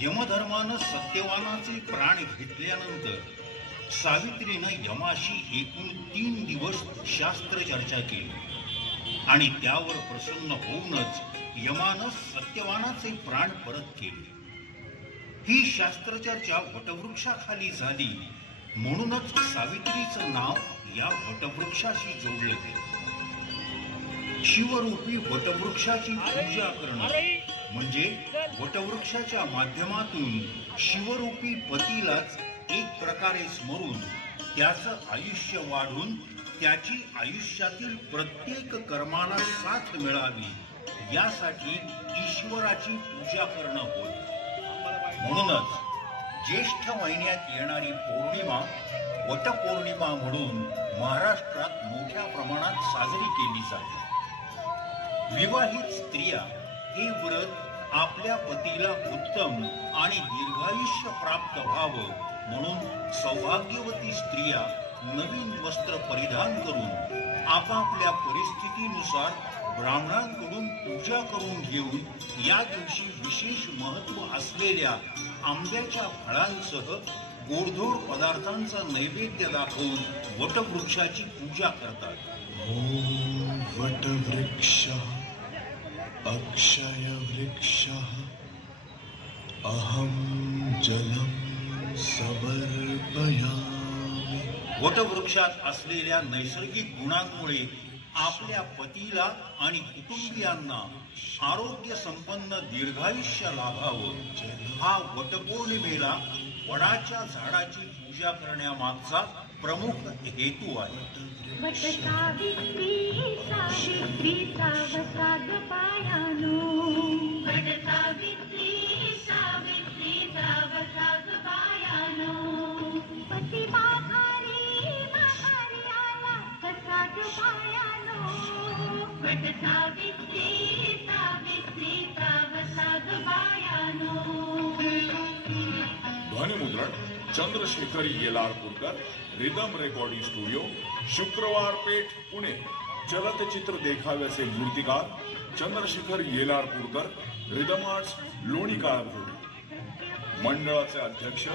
यमधर्मानं सत्यवानाचे प्राण घेतल्यानंतर सावित्रीनं यमाशी एकूण 3 दिवस शास्त्र चर्चा केली आणि त्यावर प्रसन्न होऊनच यमानं सत्यवानाचे प्राण परत केले। ही शास्त्रचर्चा वटवृक्षाखाली झाली, म्हणूनच सावित्रीचं नाव या वटवृक्षाशी जोडलं गेलं। शिवरूपी वटवृक्षाची पूजा करणं म्हणजे वटवृक्षाच्या माध्यमातून शिवरूपी पतीलाच एक प्रकारे स्मरून त्याचं आयुष्य वाढून त्याची आयुष्यातील प्रत्येक कर्माला साथ मिळावी यासाठी ईश्वराची पूजा करणं होय। म्हणूनच ज्येष्ठ महिन्यात येणारी पौर्णिमा वटपौर्णिमा म्हणून महाराष्ट्रात मोठ्या प्रमाणात साजरी केली जाते। विवाहित स्त्रिया हे व्रत आपल्या पतीला उत्तम आणि दीर्घायुष्य प्राप्त व्हावं म्हणून सौभाग्यवती स्त्रिया नवीन वस्त्र परिधान करून आपापल्या परिस्थितीनुसार ब्राह्मणांकडून पूजा करून घेऊन या दिवशी विशेष महत्त्व असलेल्या आंब्याच्या फळांसह गोडधोड पदार्थांचा नैवेद्य दाखवून वटवृक्षाची पूजा करतात। ओम वटवृक्षः अक्षयवृक्षः अहं जलं समर्पयामि। वटवृक्षात असलेल्या नैसर्गिक गुणांमुळे आपल्या पतीला आणि कुटुंबियांना आरोग्य संपन्न दीर्घायुष्य लाभावं हा वटपौर्णिमेला वडाच्या झाडाची पूजा करण्यामागचा प्रमुख हेतू आहे। ध्वनिमुद्रण चंद्रशेखर येलारपूरकर, रिदम रेकॉर्डिंग स्टुडिओ, शुक्रवार पेठ, पुणे। चलचित्र देखाव्याचे मूर्तिकार चंद्रशेखर येलारपूरकर, रिदम आर्ट्स, लोणी काळभोर। मंडळाचे अध्यक्ष